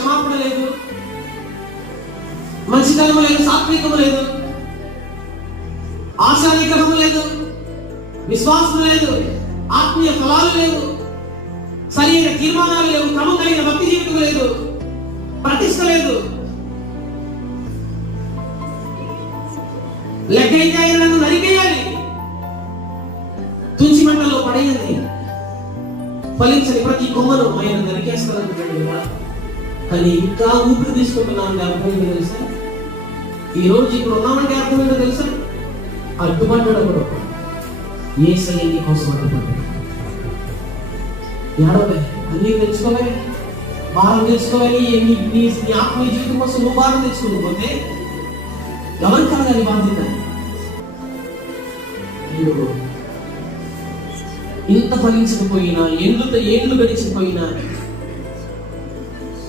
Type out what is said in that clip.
క్షమాపణ లేదు, మంచితనము లేదు, సాత్వికము లేదు, ఆశా నిగ్రహము లేదు, విశ్వాసం లేదు, ఆత్మీయ ఫలాలు లేవు, సరైన తీర్మానాలు లేవు, క్రమం కలిగిన భక్తి జీవితం లేదు, ప్రతిష్ట లేదు. లెక్క అయితే ఆయన నన్ను నరికేయాలి, తుంచి మంటలో పడేయండి, ఫలించని ప్రతి కొమ్మను ఆయన నరికేస్తారనుకుంటాడు కదా. కానీ ఇంకా ఊపిరి తీసుకుంటున్నాను అర్థం ఏంటో తెలుసా? ఈ రోజు ఇప్పుడు ఉన్నామంటే అర్థం ఏంటో తెలుసా? అడ్డుపడ్డాడు కూడా యేసయ్య నీ కోసం అడ్డుపడ్డాడు. ఏడవలే, అన్నీ తెచ్చుకోలే, భారం తెచ్చుకోవాలి. నీ ఆత్మీయ జీవితం కోసం నువ్వు భారం తెచ్చుకోకపోతే ఎవరు కలగాలి బాధ్యత? ఇంత ఫలించకపోయినా, ఏళ్ళు గడిచిపోయినా